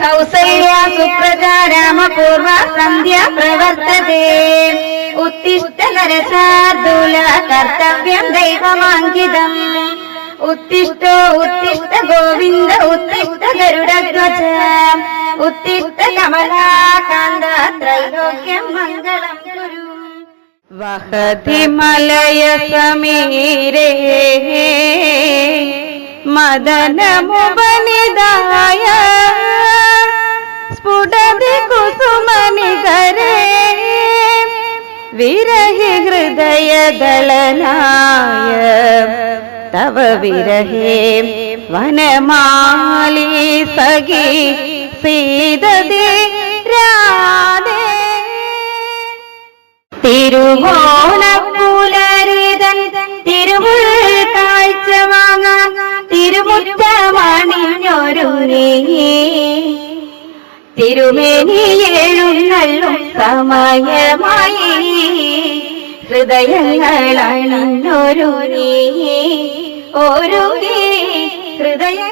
കൗസല്യ സുപ്രചാരാമപൂർവ സന്ധ്യ പ്രവർത്തതേ. ഉത്തിഷ്ട നരശാർദൂല കർത്തവ്യം ദൈവമാങ്കിതം. ഉത്തിഷ്ടോ ഉത്തിഷ്ട ഗോവിന്ദ ഉത്തിഷ്ട ഗരുഡധ്വജ. ഉത്തിഷ്ട കമലാകാന്ത ത്രൈലോക്യം മംഗളം ഗുരു വഹതി മലയ സമീരേ. സ്ഫുടതി കുസുമനികരേ വിരഹി ഹൃദയദളനായ. തവ വിരഹേ വനമാലി സഖി സീതതി രാധേ. തിരുവോണപ്പൂലരിതൻ തിരുമുൾ കാഴ്ച വാങ്ങാൻ തിരുമുറ്റമണിഞ്ഞൊരു തിരുമേനി സമയമായി ഒരുങ്ങി ഹൃദയങ്ങൾ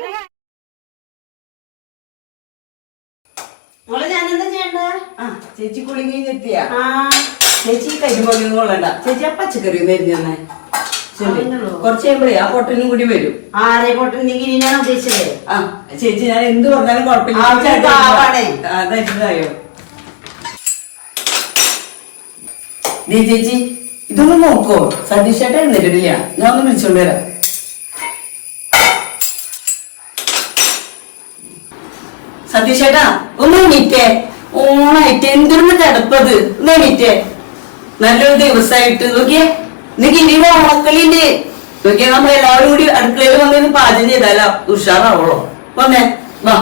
മോളെ ഞാനെന്താ ചെയ്യണ്ട? ആ ചേച്ചി കുളിങ്ങി എത്തിയ ആ. ചേച്ചി കരിമൊഴിയൊന്നും കൊള്ളണ്ട. ചേച്ചി ആ പച്ചക്കറി ഒന്ന്. കുറച്ച് കഴിയുമ്പോഴേ ആ പൊട്ടനും കൂടി വരും. ആരെ പൊട്ടുന്നെങ്കിൽ ഞാൻ ഉദ്ദേശിച്ചത്? ആ ചേച്ചി ഞാൻ എന്ത് പറഞ്ഞാലും കുഴപ്പമില്ല. അതായോ നീ ചേച്ചി ഇതൊന്ന് നോക്കോ. സതീഷേട്ട എന്നിട്ടില്ല ഞാൻ ഒന്ന് വിളിച്ചോണ്ട് വരാം. സതീഷേട്ടാ ഒന്ന് എണീറ്റേ. ഓണായിട്ട് എന്തിനൊന്ന് കിടപ്പത് ഒന്ന് എണീറ്റേ. നല്ലൊരു ദിവസമായിട്ട് നോക്കിയേ. നിനക്ക് ഇനിയും ഓണക്കളിണ്ട് നോക്കിയേ നമ്മൾ എല്ലാവരും കൂടി അടുക്കളയിൽ വന്നിരുന്ന് പാചകം ചെയ്താലോ? ഉഷാറാവോളോ? വന്നേ വാ.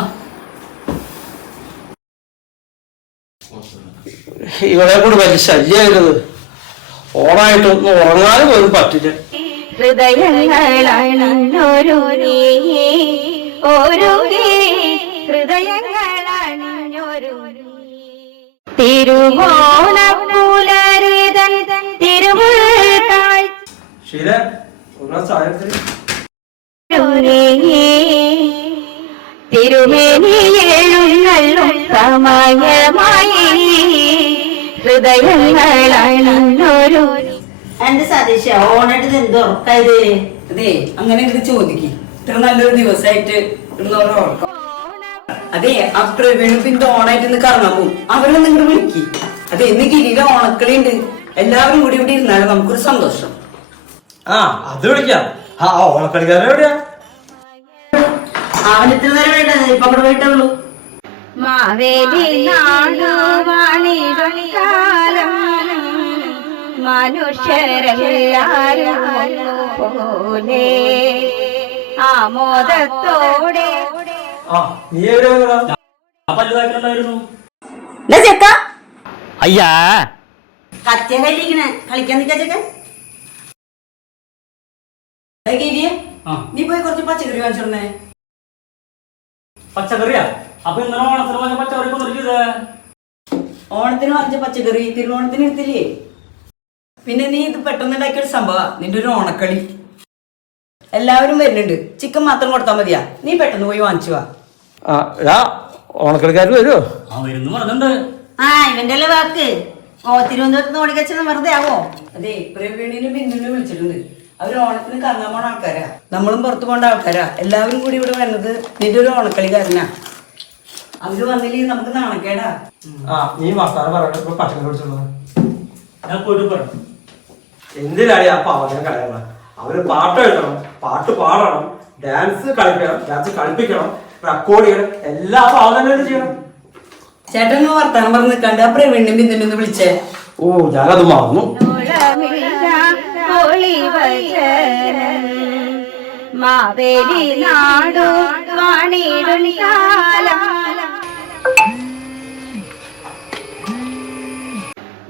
ഇവളെ കൂടി വലിയ ശല്യമായിരുന്നത് ഓണായിട്ടൊന്നും ഉറങ്ങാനും പോലും പറ്റില്ല. ഹൃദയങ്ങളാണ് ഒരുങ്ങി സമയമായി. ഹൃദയങ്ങൾ അണിഞ്ഞൊരുങ്ങി എന്റെ സതീശ ഓണായിട്ട് എന്ത് ഉറക്കായത് അതെ അങ്ങനെ ഇത് ചോദിക്ക്. ഇത്ര നല്ലൊരു ദിവസമായിട്ട് അതെ ആ പ്രവീണും പിന്നെ ഓണായിട്ട് ഇന്ന് കറങ്ങാൻ പോകും അവരൊന്നും നിങ്ങൾ വിളിക്ക്. അതെ ഇന്ന് ഗിരിയിലെ ഓണക്കളി ഉണ്ട് എല്ലാവരും കൂടി ഇവിടെ ഇരുന്നാലും നമുക്കൊരു സന്തോഷം. ആ അത് വിളിക്കാം. ആ ഓണക്കളിക്കാരൻ എവിടെയാ? അവൻ ഇത്ര നേരം വേണ്ടത് ഇപ്പൊ അവിടെ പോയിട്ടുള്ളൂ മാവേലി നാടുവാണിടും കാലം. മനുഷ്യരെല്ലാരും പോലെ ആമോദത്തോടെ. ആ നീ എവിടെയാ ചെക്ക? അയ്യാ. കയ്യിലിരിക്കണേ. കളിക്കാൻ നിൽക്കാ ചെക്ക? ഏ ഗിരിയെ നീ പോയി കുറച്ച് പച്ചക്കറി വാങ്ങിച്ചോടണേ പച്ചക്കറിയാ? അപ്പൊ ഇന്നലെ ഓണത്തിന് വാങ്ങിയ പച്ചക്കറി കൊണ്ടിരിക്കുന്നത് ഓണത്തിന് വാങ്ങിച്ച പച്ചക്കറി തിരുവോണത്തിന് എടുത്തില്ലേ? പിന്നെ നീ ഇത് പെട്ടെന്ന് ഉണ്ടാക്കിയ ഒരു സംഭവ നിന്റെ ഒരു ഓണക്കളി. എല്ലാവരും വരുന്നുണ്ട്. ചിക്കൻ മാത്രം കൊടുത്താൽ മതിയാ. നീ പെട്ടെന്ന് പോയി വാങ്ങിച്ചു വാ. ഓണക്കളിക്കാർ വരുമോ ആ വരുന്നു പറഞ്ഞിട്ടുണ്ട്. ആ ഇവന്റെ അല്ലേ വാക്ക്. ഓ തിരുവനന്തപുരത്ത് നിന്ന് ഓടിക്കച്ചത് വെറുതെ ആവോ? അതെ പ്രവീണിനും ബിന്ദുവിനും വിളിച്ചിട്ടുണ്ട്. അവർ ഓണത്തിന് കറങ്ങാൻ പോണ ആൾക്കാരാ. നമ്മളും പുറത്തു പോണ്ട ആൾക്കാരാ. എല്ലാവരും കൂടി ഇവിടെ വരുന്നത് നിന്റെ ഒരു ഓണക്കളിക്കാരനാ. അവർ വന്നില്ലെങ്കിൽ നമുക്ക് നാണക്കേടാ. ആ നീ മസാല പറയട്ടെ ഇപ്പൊ പച്ചക്കറി ഞാൻ പോയിട്ട് പറഞ്ഞു എന്തിനാണ് ആ പാവത്തിന് കളയണം അവർ പാട്ട് എഴുതണം പാട്ട് പാടണം ഡാൻസ് കളിക്കണം ഡാൻസ് കളിപ്പിക്കണം റെക്കോർഡ് ചെയ്യണം എല്ലാ പാവം ചെയ്യണം. ചേട്ടൻ വർത്താനം പറഞ്ഞ് നിൽക്കാണ്ട് ആ വീണ്ടും ബിന്ദുവിനും ഒന്ന് വിളിച്ചേ. ഓ ഞാനത് മറന്നു. ഒളിവചനം മാവേലി നാടു വാണിടും കാലം.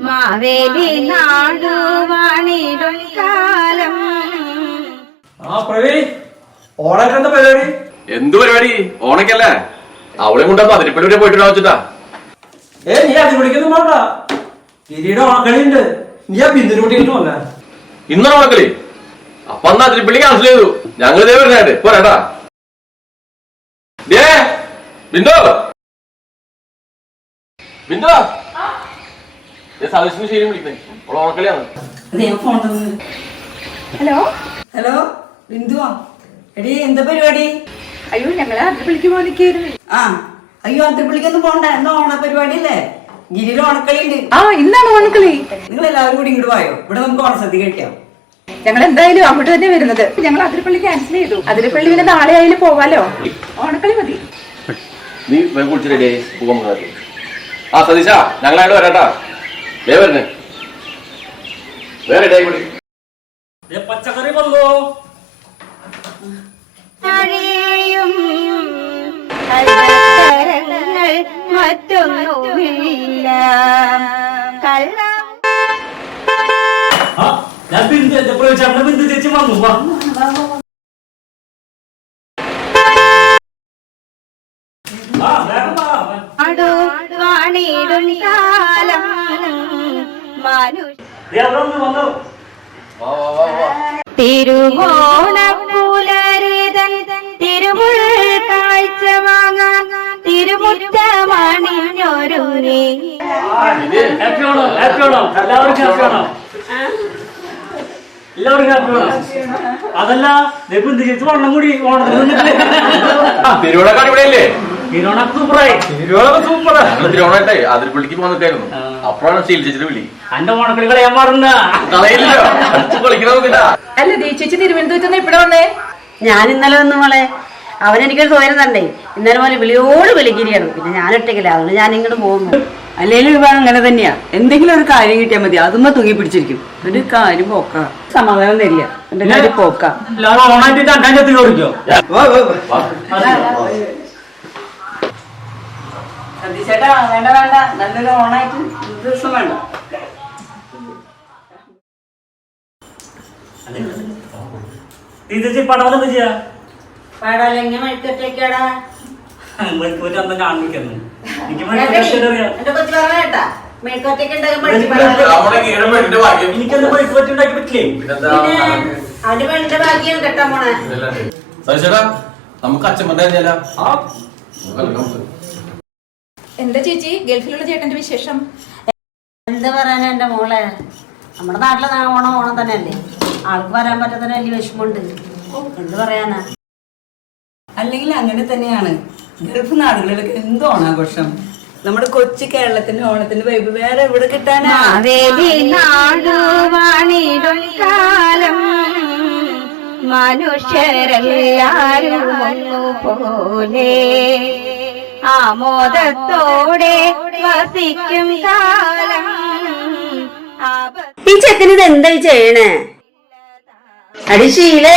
മാവേലി നാടു വാണിടും കാലം. ആ പ്രവീ ഓണൊക്കെ എന്താ പരിപാടി? എന്ത് പരിപാടി? ഓണക്കല്ലേ? അവളെ കൊണ്ടപ്പോ അതിരിപ്പള്ളി പോയിട്ടുണ്ടോ വെച്ചിട്ടാ? ഏ നീ അത് പോണ്ട. കിരീടം ഗിരിയുടെ ഓണക്കളി ഉണ്ട് നീ ആ ബിന്ദുവിനെ കൂട്ടിയിട്ട് വന്നേ. ഇന്നാണ് ഓണക്കളി അപ്പൊ അന്ന് അതിരിപ്പള്ളി ക്യാൻസൽ ചെയ്തു. ഞങ്ങൾ ഇതേ വരുന്നേ പോരാട്ടാ ബിന്ദു. ബിന്ദു. ശരി വിളിക്കുന്നേ. ഞാൻ ഹലോ? ഹലോ ബിന്ദുവാ എടി എന്താ പരിപാടി? അയ്യോ ഞങ്ങളെ അത് വിളിക്കുമ്പോ നിൽക്കായിരുന്നു ആ അയ്യോ അത്തിപ്പള്ളിക്കൊന്നും പോണ്ട. എന്നാ ഓണ പരിപാടി അല്ലേ ഗിരിയിൽ ഓണക്കളി ഉണ്ട് ആ ഇന്നാണ് ഓണക്കളി. നിങ്ങൾ എല്ലാവരും കൂടി ഇങ്ങോട്ട് പോയോ ഇവിടെ നമുക്ക് ഓണസദ്യ കഴിക്കാം. ഞങ്ങൾ എന്തായാലും അങ്ങോട്ട് തന്നെ വരുന്നത്. ഞങ്ങൾ അതിരപ്പള്ളി ക്യാൻസൽ ചെയ്തു. അതിരപ്പള്ളി പിന്നെ നാളെ ആയാലും പോവാലോ? ഓണക്കളി മതി. നീ വേഗം കുളിച്ച് റെഡി പോകാൻ ആ സതീശ ഞങ്ങളായിട്ട് വരാട്ടാ. വേ വരുന്നേ. വേറെ ദേ പച്ചക്കറി വന്നോ മറ്റൊന്നുമില്ല. കള്ള. ഞാൻ ബിന്ദു എന്റെ പ്രവേശാറിന്റെ ബിന്ദു ചേച്ചി വന്നു വാ വാ തിരുവോണപ്പുലരിതൻ തിരുമുൾ കാഴ്ച വാങ്ങാൻ ഓണം എല്ലാവർക്കും എല്ലാവർക്കും അതല്ല ചേച്ചി വണ്ണം കൂടി ഓണത്തിന് തിരുവോണക്കാട് ഇവിടെ അല്ലേ തിരുവോണൊക്കെ സൂപ്പറായി. സൂപ്പർ ഞങ്ങൾ തിരുവോണായിട്ടേ അതിർപ്പള്ളിക്ക് പോന്നിട്ടായിരുന്നു. അപ്പോഴാണ് ശീലിച്ചിട്ട് വിളി. അന്റെ ഓണക്കളി കളയാൻ കളയില്ലല്ലോ അല്ല ദീക്ഷിച്ച് തിരുവനന്തപുരത്ത് ഇവിടെ വന്നേ? ഞാൻ ഇന്നലെ വന്നു മോളെ. അവൻ സ്വയം തന്നെ. തന്നേ ഇന്നലെ പോലെ വിളിയോട് വിളിക്കുകയാണ്. പിന്നെ ഞാൻ ഒറ്റയ്ക്കില്ല അതുകൊണ്ട് ഞാൻ ഇങ്ങോട്ട് പോകുന്നു. അല്ലെങ്കിൽ വിവാഹം അങ്ങനെ തന്നെയാ. എന്തെങ്കിലും ഒരു കാര്യം കിട്ടിയാൽ മതി. അതുമ്മ തൂങ്ങി പിടിച്ചിരിക്കും. ഒരു കാര്യം പോക്ക. സമാധാനം തരില്ല എന്റെ കാര്യം പോക്ക. ചേട്ടാ വേണ്ട വേണ്ട. നല്ലൊരു ഓണായിട്ട് ദിവസം വേണ്ട. ചേച്ചി പടവല എന്താ ചെയ്യാ? എനിക്ക് എനിക്കത് ഉണ്ടാക്കി പറ്റില്ലേ? കെട്ടാൻ പോണേ. സതീശേട്ടാ നമുക്ക് അച്ഛമ്മന്റെ എന്താ ചേച്ചി? ഗൾഫിലുള്ള ചേട്ടന്റെ വിശേഷം? എന്ത് പറയാനാ എന്റെ മോളെ? നമ്മുടെ നാട്ടിലെ ഓണം ഓണം തന്നെയല്ലേ? ആൾക്ക് വരാൻ പറ്റാത്തതിന് വലിയ വിഷമമുണ്ട്. എന്ത് പറയാനാ? അല്ലെങ്കിൽ അങ്ങനെ തന്നെയാണ്. ഗൾഫ് നാടുകളിലൊക്കെ എന്ത് ഓണാഘോഷം നമ്മുടെ കൊച്ചു കേരളത്തിന്റെ ഓണത്തിന്റെ വൈബ് വേറെ എവിടെ കിട്ടാനാ? മാവേലി നാടു വാണിടും കാലം മനുഷ്യരെല്ലാരും പോലെ ആമോദത്തോടെ വസിക്കും കാലം. ഈ ചെക്കനിത് എന്താ എന്തായി ചെയ്യണേ? അടി ശീലേ.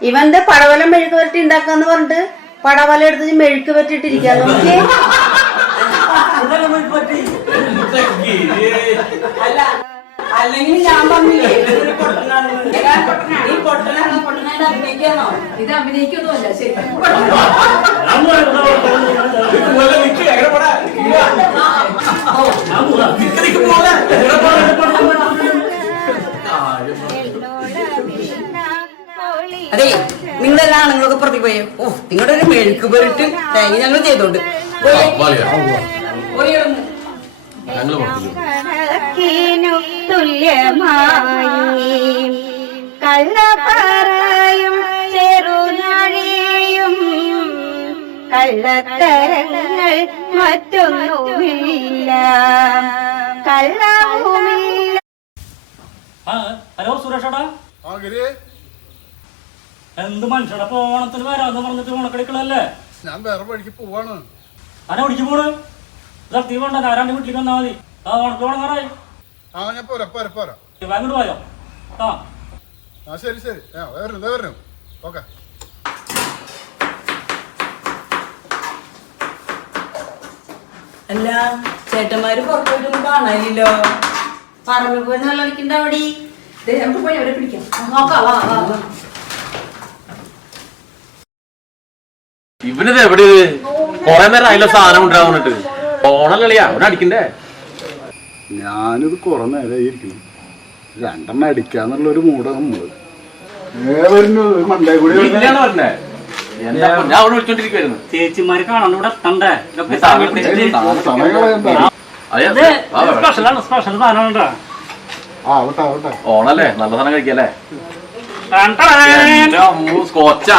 ഇവന്റെ പടവലം മെഴുക്ക് വരട്ടി ഉണ്ടാക്കാന്ന് പറഞ്ഞിട്ട് പടവല എടുത്ത് മെഴുക്ക് വരട്ടിട്ടിരിക്കാൻ അല്ല അല്ലെങ്കിൽ ഞാൻ പറഞ്ഞില്ലേ. ഈ പൊട്ടനാണോ പൊട്ടനായിട്ട് ഇത് അഭിനയിക്കൊന്നുമല്ല ശരി. ഞാൻ അതെ നിങ്ങളെല്ലാം ആണുങ്ങളൊക്കെ പുറത്തേക്ക് പോയേ. ഓ നിങ്ങളുടെ ഒരു മെഴുക്ക് പോയിട്ട് തേങ്ങ ഞങ്ങൾ ചെയ്തോണ്ട്. തുല്യമായി കള്ള പറയും ചെറുനാഴിയും കള്ളത്തരങ്ങൾ മറ്റൊന്നുമില്ല. കള്ളവുമില്ല. ഹലോ സുരേഷടാ എന്ത് മനുഷ്യടെ ഓണത്തിന് വരാന്ന് പറഞ്ഞിട്ട് ഓണക്കടിക്കളല്ലേ ഞാൻ വേറെ വഴിക്ക് പോവാണ്. ആരാ ഒടിച്ചു പോണ്? തീ വേണ്ട ആരാണ്ട് വീട്ടിലേക്ക് വന്നാ മതി. ആ ഓണത്തിൽ ഓണങ്ങാറായി ആ ഞാൻ പോരാ പോരാ പോരാ. അങ്ങോട്ട് പോയോ? ആ. ആ ശരി ശരി. ആ വരണം ഓക്കെ. അല്ല ചേട്ടന്മാര് പുറത്തോട്ടൊന്നും കാണാനില്ലോ കാണാനില്ലല്ലോ. പറമ്പിൽ പോയി നല്ല കളിക്കണ്ട അവിടെ. നമുക്ക് പോയി അവരെ പിടിക്കാം. നോക്കാം. വാ വാ ഇവനിത് എവിടെ ഇത്? കൊറേ നേരം അതിലെ സാധനം ഉണ്ടാവുന്നിട്ട് ഓണല്ലിയാ അവനെ അടിക്കണ്ടേ? ഞാനിത് കുറെ നേരമായി ഇരിക്കുന്നു. രണ്ടെണ്ണം അടിക്കാന്നുള്ള ഒരു മൂട നമ്മൾ. പറഞ്ഞേ. എന്താ ഇപ്പൊ ഞാൻ അവിടെ വിളിച്ചോണ്ടിരിക്കുവായിരുന്നു. ചേച്ചിമാരെ കാണാൻ ഇവിടെ എത്തണ്ടേ ഇതൊക്കെ സാധനം സമയത്ത് സമയം കളയണ്ട അതെ ഇത് വാ, വാ. സ്പെഷ്യലാണ് സ്പെഷ്യൽ സാധനം കേട്ടോ ആ ആവട്ടെ ആവട്ടെ. ഓണല്ലേ? നല്ല സാധനം കഴിക്കല്ലേ. എന്റെ അമ്മൂ, സ്കോച്ചാ.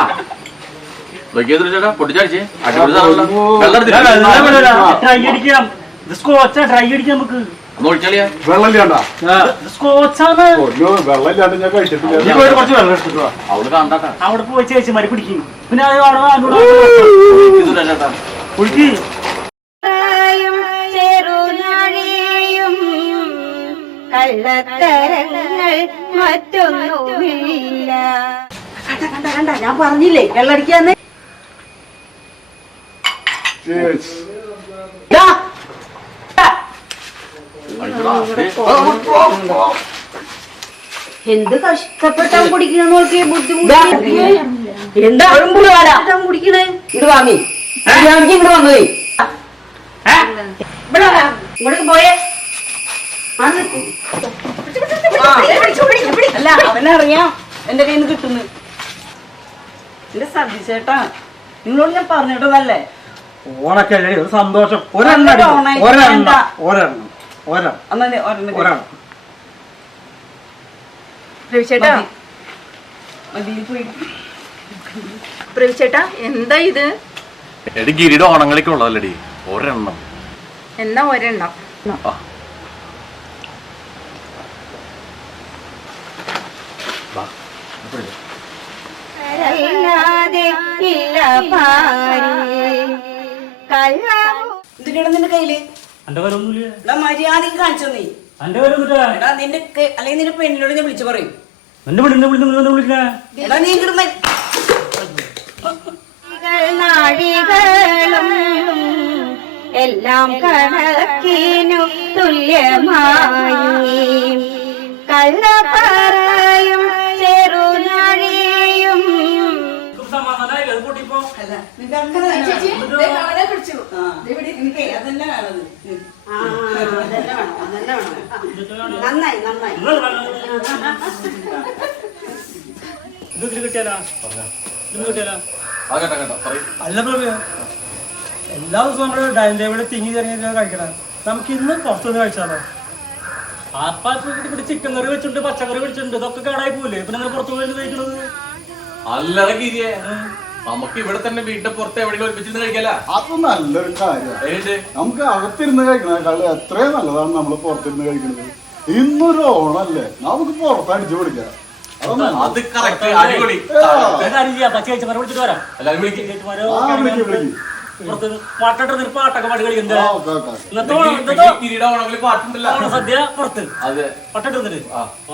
ഞാൻ കുറച്ച് വെള്ളം അവിടെ പോയി ചേച്ചിമാര് പിടിക്കും. പിന്നെ കള്ളത്തരങ്ങൾ മറ്റൊന്നുമില്ല. കണ്ട കണ്ട കണ്ട. ഞാൻ പറഞ്ഞില്ലേ വെള്ളടിക്കാന്ന് എന്ത് കഷ്ടപ്പെട്ടാ കുടിക്കണ നോക്കിയ ബുദ്ധിമുട്ട്. എന്താ? കുടിക്കണേ? ഇത് വാങ്ങി ഇങ്ങോട്ട് വന്നേ ഇവിടെ ഇങ്ങോട്ട് പോയേ. അല്ല അവനറിയാം എന്റെ കയ്യിൽ നിന്ന് കിട്ടുന്നു എന്റെ ചേട്ടാ നിങ്ങളോട് ഞാൻ പറഞ്ഞിട്ടതല്ലേ? ഓണൊക്കെ ഒരു സന്തോഷം. ഒരെണ്ണം ഒരെണ്ണം. ഒരെണ്ണം. ഒരെണ്ണം. എന്താ ഇത്? ഒരെണ്ണം. എന്നാ ഒരെണ്ണം. ഇല്ല ഭാര്യ ഇതിന്റെ നിന്റെ കയ്യിൽ? എന്റെ പേരൊന്നുമില്ല എടാ മര്യാദയ്ക്ക് കാണിച്ചു നീ. എന്റെ പേരൊന്നുമില്ല എടാ നിന്റെ ക- അല്ലെങ്കിൽ നിന്റെ പെണ്ണിനോട് ഞാൻ വിളിച്ചു പറയും. എന്റെ എടാ നീ ഇങ്ങോട്ട് മ- നാഴികളും എല്ലാം കണക്കിനു തുല്യമായി. കള്ള പറയും ചെറുനാഴിയും നന്നായി നന്നായി. കിട്ടിയാലോ? കിട്ടിയാലോ? അല്ല പ്രഭു. എല്ലാ ദിവസവും നമ്മൾ ഡൈനിങ് ടേബിളിൽ തിങ്ങി തിരഞ്ഞ് കഴിക്കണം. നമുക്ക് ഇന്ന് പുറത്തുനിന്ന് കഴിച്ചാലോ? ഇവിടെ ചിക്കൻ കറി വെച്ചിട്ടുണ്ട് പച്ചക്കറി വെച്ചിട്ടുണ്ട് ഇതൊക്കെ കേടായി പോലെ പിന്നെ പുറത്തു പോയി കഴിക്കുന്നത് അല്ലറ നമുക്ക് ഇവിടെ തന്നെ വീട്ടിന്റെ പുറത്ത് എവിടെയെങ്കിലും ഒരുമിച്ചിരുന്ന് കഴിക്കല്ല അത് നല്ലൊരു കാര്യമാണ് നമുക്ക് അകത്തിരുന്ന് കഴിക്കണേക്കാൾ എത്രയും നല്ലതാണ് നമ്മൾ പുറത്തിരുന്ന് കഴിക്കുന്നത്. ഇന്നൊരു ഓണല്ലേ? നമുക്ക് പുറത്തടിച്ചു പിടിക്കാം അത് വരാം. സദ്യ പുറത്ത്. പട്ടിട്ട്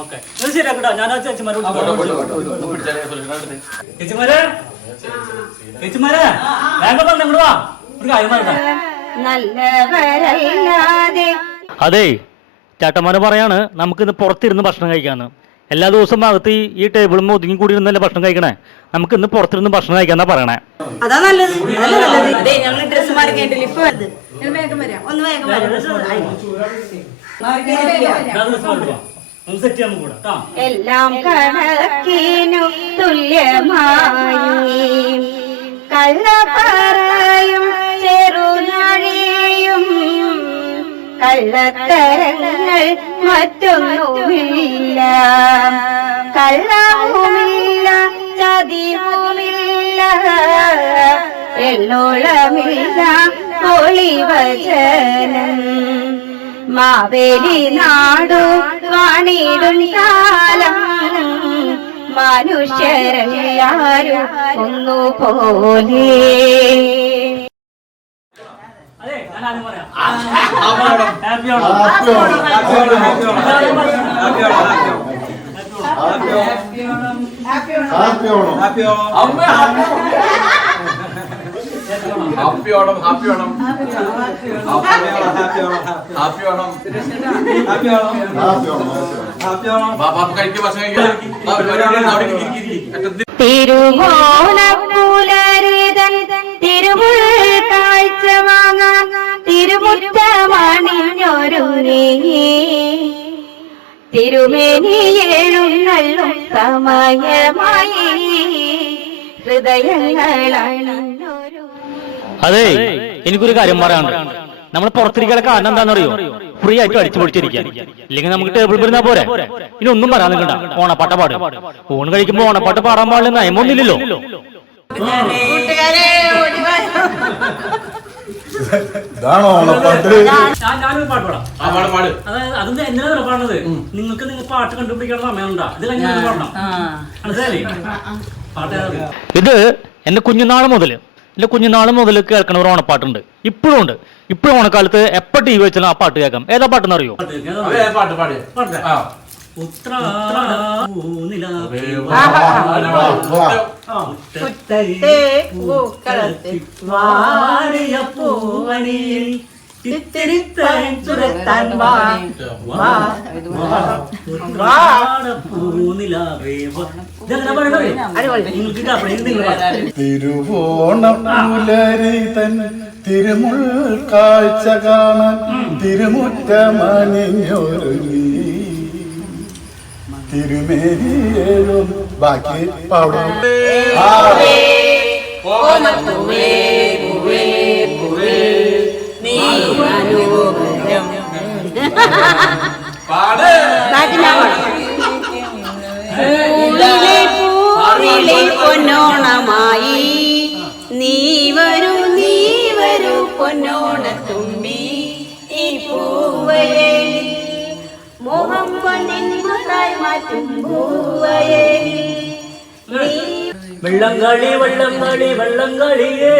ഓക്കെ. ശരിയാക്കട്ടോ. ഞാൻ ചേച്ചിമാരോട് ചേച്ചിമാരെ ചേച്ചിമാരെ വേഗം വന്ന് ഇങ്ങോട്ട് വാ. ഒരു കാര്യം പറയട്ടെ. നല്ലവരല്ലാതെ. അതെ ചേട്ടന്മാര് പറയാണ് നമുക്ക് ഇന്ന് പുറത്തിരുന്ന് ഭക്ഷണം കഴിക്കാന്ന്. എല്ലാ ദിവസവും അകത്ത് ഈ- ടേബിളും ഒതുങ്ങി കൂടി ഇരുന്നല്ലേ ഭക്ഷണം കഴിക്കണേ? നമുക്ക് ഇന്ന് പുറത്തിരുന്ന് ഭക്ഷണം കഴിക്കാന്നാ പറയണേ. അതാ നല്ലത് അതല്ലേ നല്ലത്. അതെ ഞങ്ങൾ ഡ്രസ് മാറി കേട്ടില്ല ഇപ്പൊ വരുത് വേഗം വരാം. ഒന്ന് വേഗം വരാം. എല്ലാം കണക്കിനു തുല്യമായി. കള്ള പറയും ചെറുനാഴിയും കള്ളത്തരങ്ങൾ മറ്റൊന്നുമില്ല. കള്ളവുമില്ല ചതിവുമില്ല എന്നോളമില്ല ഒളിവചനം. മാവേലി നാടു വാണിടും കാലം മനുഷ്യരെല്ലാരും ഒന്നുപോലെ happy Onam. Happy Onam happy Onam. Happy Onam happy Onam happy Onam happy Onam happy Onam. Happy Onam happy Onam. Baba കഴിക്കുക ഭക്ഷണം തിരുവോണപ്പൂലരിതൻ തിരുമുൾ കാഴ്ച വാങ്ങാൻ തിരുമുറ്റമണിഞ്ഞൊരുങ്ങേ തിരുമേനിയേഴും സമയമായി ഹൃദയങ്ങളാണ് അതെ എനിക്കൊരു കാര്യം പറയാനുണ്ട്. നമ്മൾ പുറത്തിരിക്കാനുള്ള കാരണം എന്താണെന്നറിയോ? ഫ്രീ ആയിട്ട് അടിച്ചു പൊളിച്ചിരിക്കാൻ ഇല്ലെങ്കിൽ നമുക്ക് ടേബിൾ വരുന്ന പോരെ? ഇനി ഒന്നും പറയാൻ നിൽക്കണ്ട. ഓണപ്പാട്ട പാട്. ഊണ് കഴിക്കുമ്പോ ഓണപ്പാട്ട് പാടാൻ പാടില്ല നയമൊന്നുമില്ലല്ലോ. ഇതാണോ ഓണപ്പാട്ട്? എന്തിനാ പാടുന്നത് നിങ്ങൾക്ക് നിങ്ങൾ പാട്ട് കണ്ടുപിടിക്കാൻ സമയമുണ്ടോ? ഇത് കഴിഞ്ഞാൽ പാടണം. മനസ്സിലായില്ലേ? പാട്ട് ഏതാ? ഇത് എന്റെ കുഞ്ഞുനാൾ മുതൽ എന്റെ കുഞ്ഞുനാൾ മുതൽ കേൾക്കണ ഒരു ഓണപ്പാട്ടുണ്ട് ഇപ്പോഴും ഉണ്ട് ഇപ്പോഴും ഓണക്കാലത്ത് എപ്പ ടി വി വെച്ചാലും ആ പാട്ട് കേൾക്കാം ഏതാ പാട്ടെന്ന് അറിയോ പാട്ട് ഏതാ? അതെ പാട്ട് പാട് പാട്ട്. ആ ഉത്രാടപ്പൂനിലാവേ വാ, വാ. ആ. വാടിയ പൂവണിയിൽ തിത്തിരിത്തൻ തിരുവോണം പുലരി തൻ തിരുമുൾ കാഴ്ച കാണാൻ തിരുമുറ്റമണിഞ്ഞൊരുങ്ങി തിരുമേനിയേഴും ബാക്കി പാടും. പാട്. പൊന്നോണമായി. നീ വരൂ നീ വരൂ പൊന്നോണത്തുമ്പി ഈ പൂവയെ മോഹം പൊന്നിൻമുത്തായി മാറ്റും പൂവയേലിൽ വെള്ളംകളി വെള്ളംകളി വെള്ളംകളിയേ.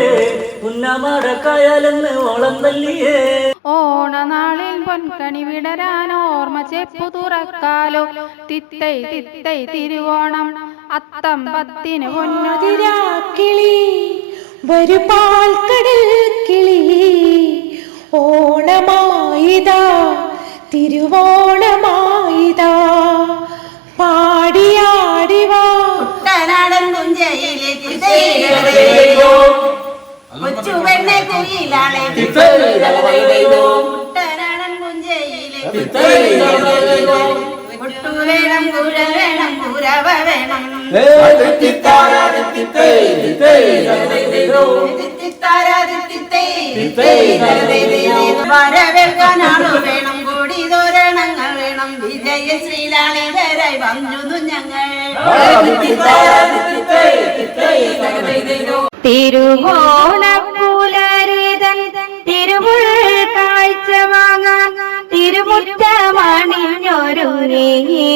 കയലെന്ന് ഓളം തല്ലിയേ. ഓണനാളിൽ പൊൻകണി വിടരാൻ ഓർമ്മ ചെപ്പു തുറക്കാലോ. തിത്തൈ തിത്തൈ തിരുവോണം. അത്തം പത്തിന് പൊന്നുതിരാക്കിളി വരു കടൽ കിളി ഓണമായിതാ തിരുവോണമായിതാ. പാടിയാടിവാ. കുട്ടനാടൻ കുഞ്ചയിലെ കൊച്ചു പെണ്ണെ കുയിലാളെ കുട്ടനാടൻ കുഞ്ചയിലെ ഒട്ടു വേണം കുര വേണം കുരവ വേണം. വരവേൽക്കാനാണു വേണം? കൂടി തോരണങ്ങൾ വേണം. വിജയ ശ്രീലാളി വരെ വന്നു ഞങ്ങൾ തിരുവോണപ്പുലരിതൻ തിരുമുൾ കാഴ്ച വാങ്ങാൻ തിരുമുറ്റമണിഞ്ഞൊരുങ്ങി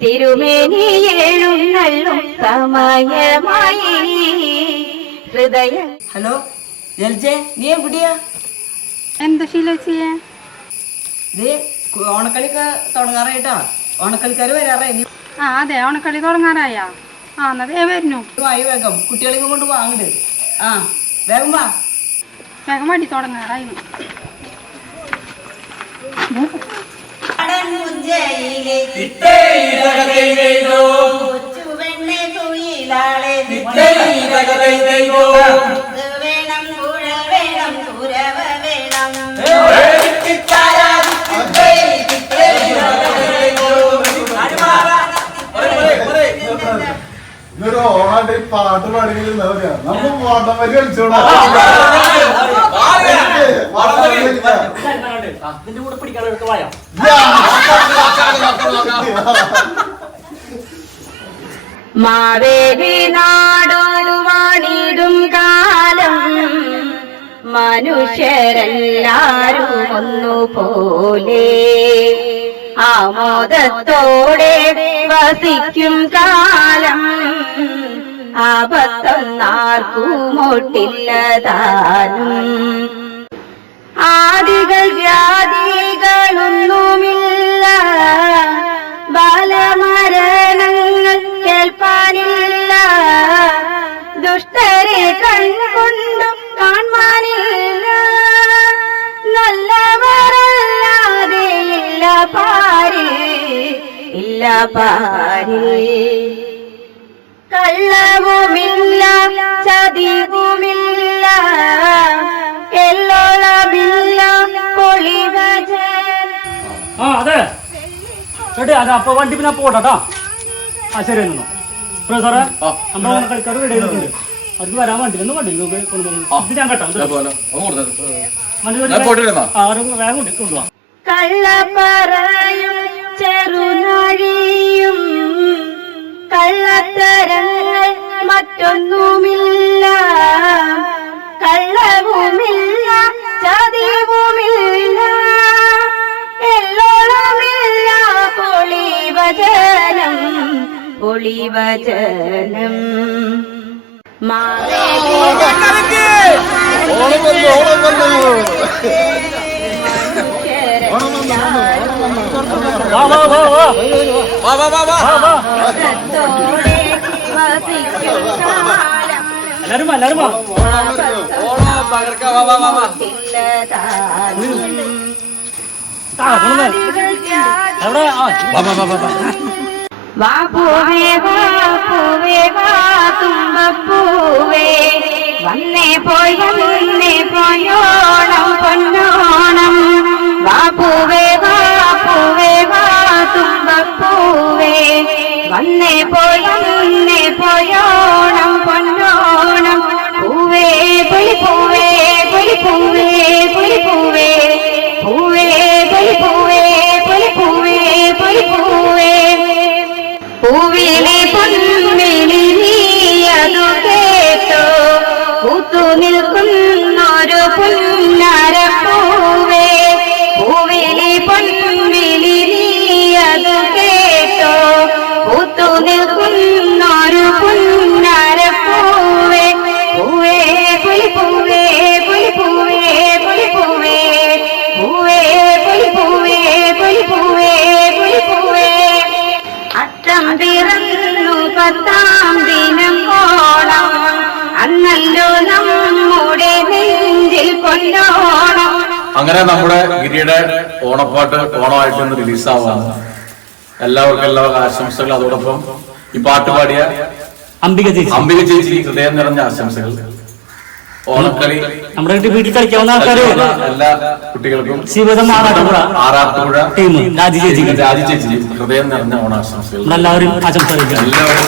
തിരുമേനിയേഴും നല്ലും സമയമായി. ഹൃദയ ഹലോ ജൽജെ നീ എവിടെയാ? എന്താ ശീലിച്ചേ ഇത് ഓണക്കളിക്ക് തുടങ്ങാറായിട്ടാ. ഓണക്കളിക്കാര് വരാറായി നീ ആ അതെ ഓണക്കളി തുടങ്ങാറായ. ആ എന്നതേ വരുന്നു. വായു വേഗം. കുട്ടികളെ കൊണ്ട് വാങ്ങണ്ട് ആ വേഗം വാ. വേഗം വണ്ടി തുടങ്ങാറായി മുഞ്ചയിലെ കൊച്ചു പെണ്ണെ കുയിലാളെ വേണം കുഴ വേണം കുരവ വേണം ഇതൊരു ഓണായിട്ട് ഈ പാട്ട് പറയാ നമുക്ക് പാട്ടം വരി കളിച്ചോളാം ഇതിന്റെ കൂടെ പിടിക്കാൻ എടുത്ത് വായാ? മാവേലി നാടുവാണിടും കാലം മനുഷ്യരെല്ലാരും ഒന്നുപോലെ. ആമോദത്തോടെ വസിക്കും കാലം ആപത്തൊന്നാർക്കുമൊട്ടില്ലതാനും ആദികൾ വ്യാധികളൊന്നുമില്ല. ബാലമരണങ്ങൾ കേൾപ്പാനില്ല. ദുഷ്ടരെ കൺകൊണ്ടു കാണുവാനില്ല. നല്ലവരല്ലാതെ ഇല്ല പാരി ഇല്ല പാരി. കള്ളവുമില്ല ചതിവുമില്ല ചേട്ടാ അതെ അപ്പൊ വണ്ടി പിന്നെ പോട്ടോ ആ ശരി എന്നോ. സാറേ. നമ്മുടെ കളിക്കാർ റെഡി ചെയ്തിട്ടുണ്ട് അവർക്ക് വരാൻ വണ്ടി ഒന്ന് വണ്ടി ഞാൻ കേട്ടോ വേഗം കൊണ്ട് കള്ള പറയും ചെറുനാഴിയും കള്ളത്തരങ്ങൾ മറ്റൊന്നുമില്ല. വചനം എല്ലാരും എല്ലാരും എവിടെ വാ പൂവേ വാ പൂവേ വാ തുമ്പപ്പൂവേ വന്നേ പോയി വന്നേ പോയോണം പൊന്നോണം. വാ പൂവേ വാ പൂവേ വാ തുമ്പപ്പൂവേ വന്നേ പോയി വന്നേ പോയോണം പൊന്നോണം. പൂവേ പൊളി പൂവേ ಮೇಲೆ അങ്ങനെ നമ്മുടെ ഗിരിയുടെ ഓണപ്പാട്ട് ഓണമായിട്ട് ഒന്ന് റിലീസാവാണ് എല്ലാവർക്കും എല്ലാവർക്കും ആശംസകൾ അതോടൊപ്പം ഈ പാട്ട് പാടിയ അംബിക ചേച്ചി. അംബിക ചേച്ചി ഹൃദയം നിറഞ്ഞ ആശംസകൾ. ഓണക്കളി. നമ്മുടെ വീട്ടിൽ കളിക്കാവുന്ന ആൾക്കാര് എല്ലാ കുട്ടികൾക്കും ശിവദം ആറാട്ടുപുഴ. ആറാട്ടുപുഴ. ടീം. രാജി ചേച്ചിക്ക്. രാജി ചേച്ചി ഹൃദയം നിറഞ്ഞ ഓണാശംസകൾ. എല്ലാവരും ആശംസകൾ എല്ലാവരും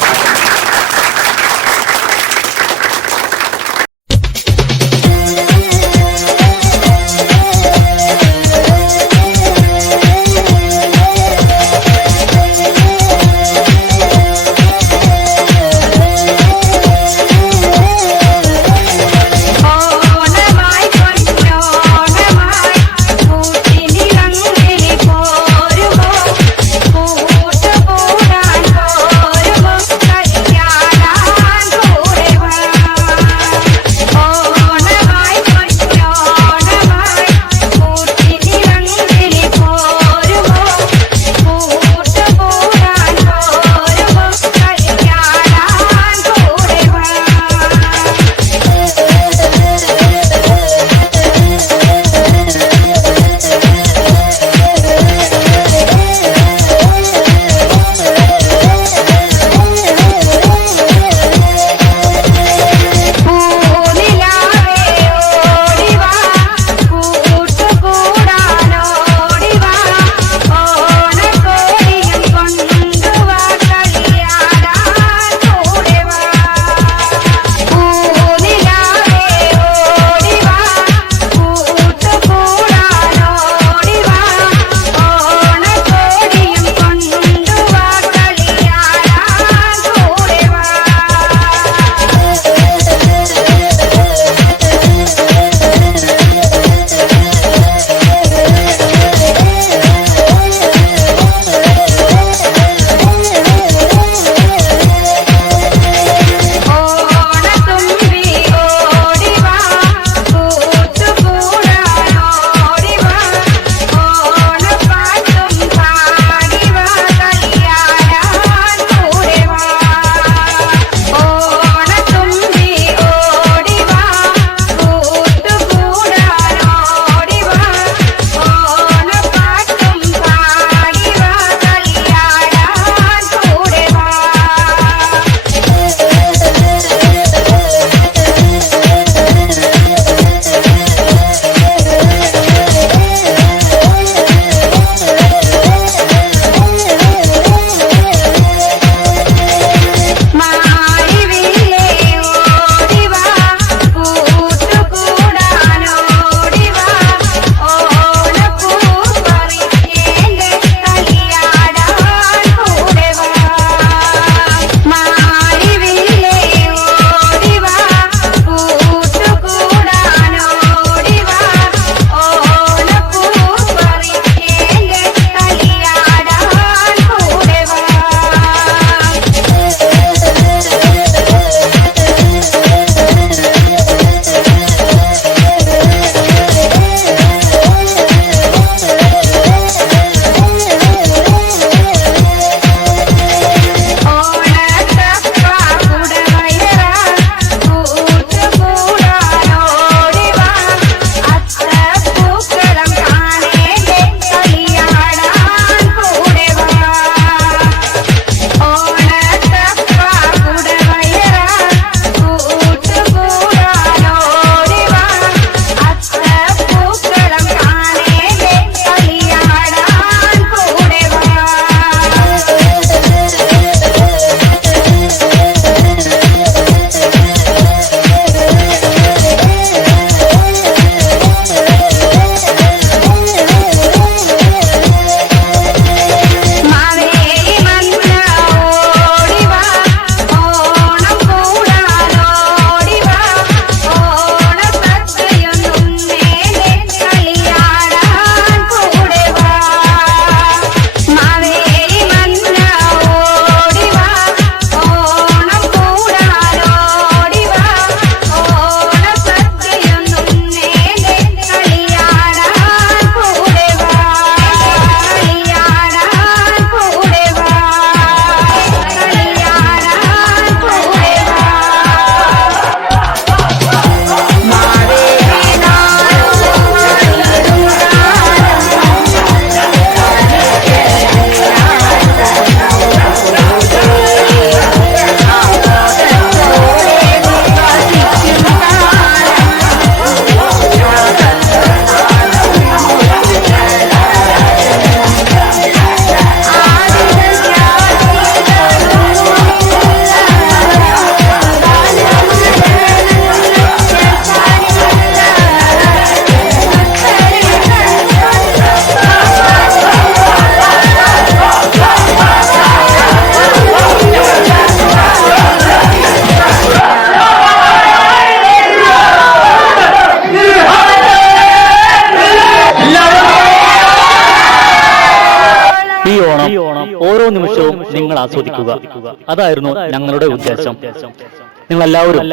അതായിരുന്നു ഞങ്ങളുടെ ഉദ്ദേശം. നിങ്ങൾ എല്ലാവരും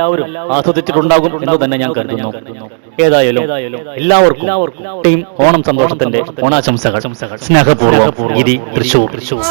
ആസ്വദിച്ചിട്ടുണ്ടാകും എന്ന് തന്നെ ഞാൻ കരുതുന്നു. ഏതായാലും എല്ലാവർക്കും ടീം ഓണം സന്തോഷത്തിന്റെ ഓണാശംസകൾ. സ്നേഹപൂർവം ഗിരി തൃശൂർ തൃശൂർ